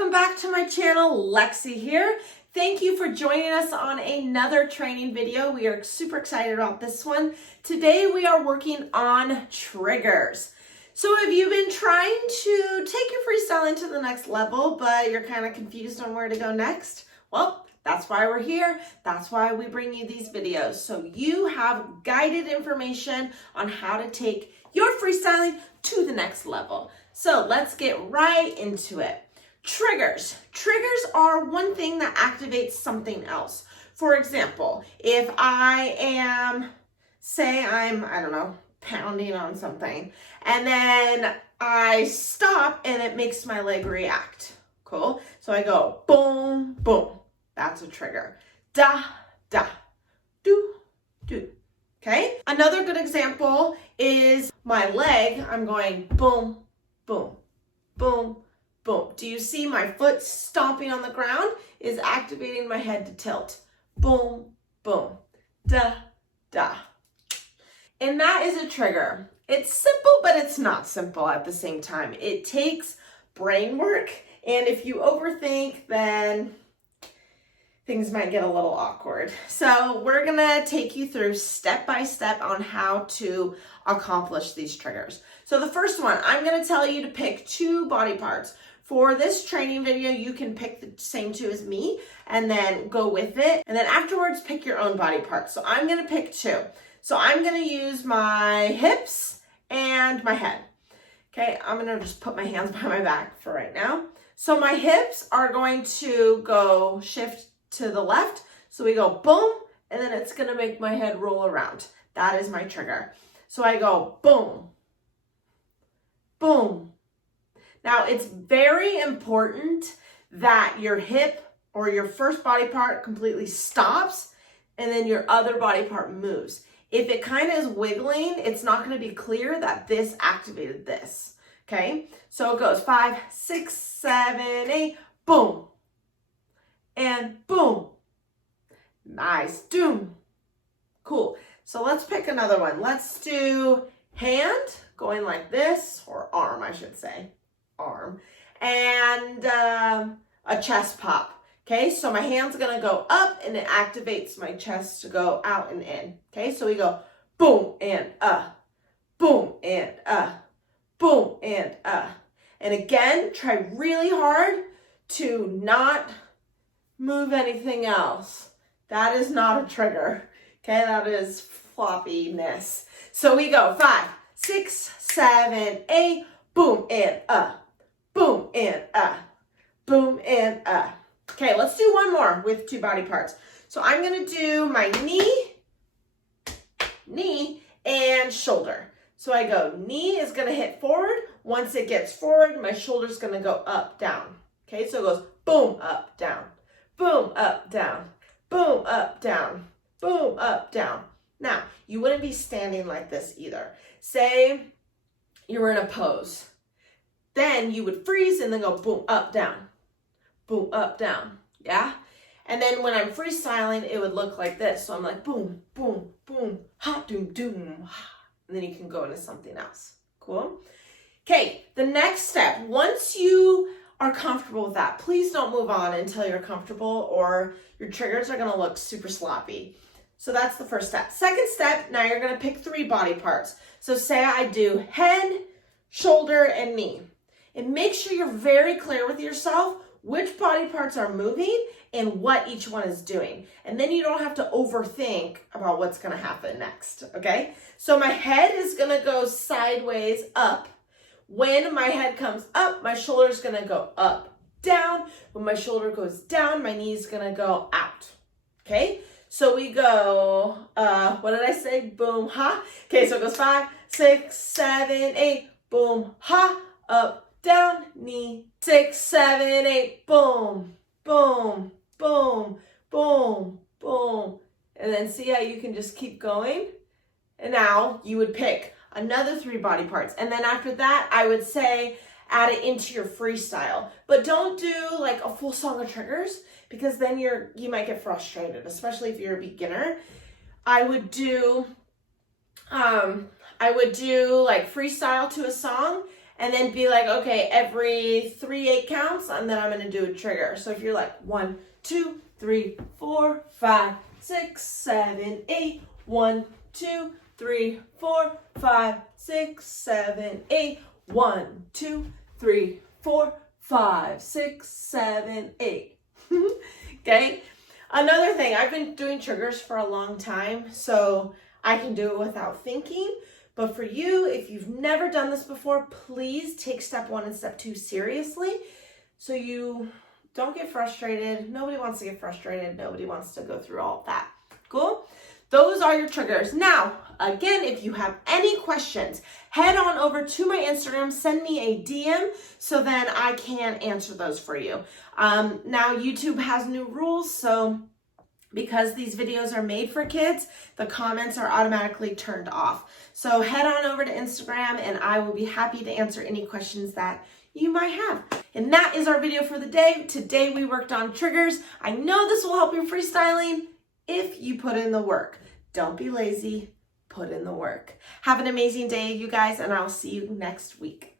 welcome back to my channel. Lexi here. Thank you for joining us on another training video. We are super excited about this one. Today we are working on triggers. So have you been trying to take your freestyling to the next level, but you're kind of confused on where to go next? Well, that's why we're here. That's why we bring you these videos. So you have guided information on how to take your freestyling to the next level. So let's get right into it. Triggers. Triggers are one thing that activates something else. For example, if I am, I don't know, pounding on something, and then I stop and it makes my leg react. Cool. So I go boom, boom. That's a trigger. Da, da, do, do. Okay. Another good example is my leg. I'm going boom, boom, boom, boom. Do you see my foot stomping on the ground is activating my head to tilt? Boom, boom, da, da. And that is a trigger. It's simple, but it's not simple at the same time. It takes brain work. And if you overthink, then things might get a little awkward. So we're gonna take you through step by step on how to accomplish these triggers. So the first one, I'm gonna tell you to pick 2 body parts. For this training video, you can pick the same 2 as me and then go with it. And then afterwards, pick your own body part. So I'm gonna pick 2. So I'm gonna use my hips and my head. Okay, I'm gonna just put my hands behind my back for right now. So my hips are going to go shift to the left. So we go boom, and then it's gonna make my head roll around. That is my trigger. So I go boom, boom. Now it's very important that your hip or your first body part completely stops and then your other body part moves. If it kind of is wiggling, it's not gonna be clear that this activated this, okay? So it goes 5, 6, 7, 8, boom. And boom. Nice. Doom. Cool. So let's pick another one. Let's do hand going like this, or arm, I should say. Arm. And a chest pop. Okay, so my hand's going to go up and it activates my chest to go out and in. Okay, so we go boom and boom and boom and And again, try really hard to not move anything else. That is not a trigger. Okay, that is floppiness. So we go 5, 6, 7, 8, boom and boom and boom and Okay, let's do one more with 2 body parts. So I'm gonna do my knee and shoulder. So I go, knee is gonna hit forward. Once it gets forward, my shoulder's gonna go up, down. Okay, so it goes boom, up, down. Boom, up, down. Boom, up, down. Boom, up, down. Now, you wouldn't be standing like this either. Say you were in a pose. Then you would freeze and then go boom, up, down. Boom, up, down. Yeah? And then when I'm freestyling, it would look like this. So I'm like boom, boom, boom, ha, doom, doom, ha. And then you can go into something else. Cool? Okay, the next step, once you are comfortable with that, please don't move on until you're comfortable or your triggers are gonna look super sloppy. So that's the first step. Second step, now you're gonna pick 3 body parts. So say I do head, shoulder, and knee. And make sure you're very clear with yourself which body parts are moving and what each one is doing. And then you don't have to overthink about what's gonna happen next, okay? So my head is gonna go sideways up. When my head comes up, my shoulder's gonna go up, down. When my shoulder goes down, my knee's gonna go out, okay? So we go, what did I say? Boom, ha. Okay, so it goes 5, 6, 7, 8, boom, ha, up, down, knee, 6, 7, 8, boom, boom, boom, boom, boom. And then see how you can just keep going? And now you would pick another 3 body parts. And then after that, I would say add it into your freestyle. But don't do like a full song of triggers because then you might get frustrated, especially if you're a beginner. I would do like freestyle to a song and then be like, okay, every 3 8 counts, and then I'm gonna do a trigger. So if you're like 1 2 3 4 5 6 7 8, 1 2 3 4 5 6 7 8, 1 2 3 4 5 6 7 8. Okay. Another thing, I've been doing triggers for a long time, so I can do it without thinking. But for you, if you've never done this before, please take step 1 and step 2 seriously so you don't get frustrated. Nobody wants to get frustrated. Nobody wants to go through all of that. Cool? Those are your triggers. Now, again, if you have any questions, head on over to my Instagram, send me a DM so then I can answer those for you. Now, YouTube has new rules, so because these videos are made for kids, the comments are automatically turned off. So head on over to Instagram and I will be happy to answer any questions that you might have. And that is our video for the day. Today we worked on triggers. I know this will help your freestyling if you put in the work. Don't be lazy, put in the work. Have an amazing day, you guys, and I'll see you next week.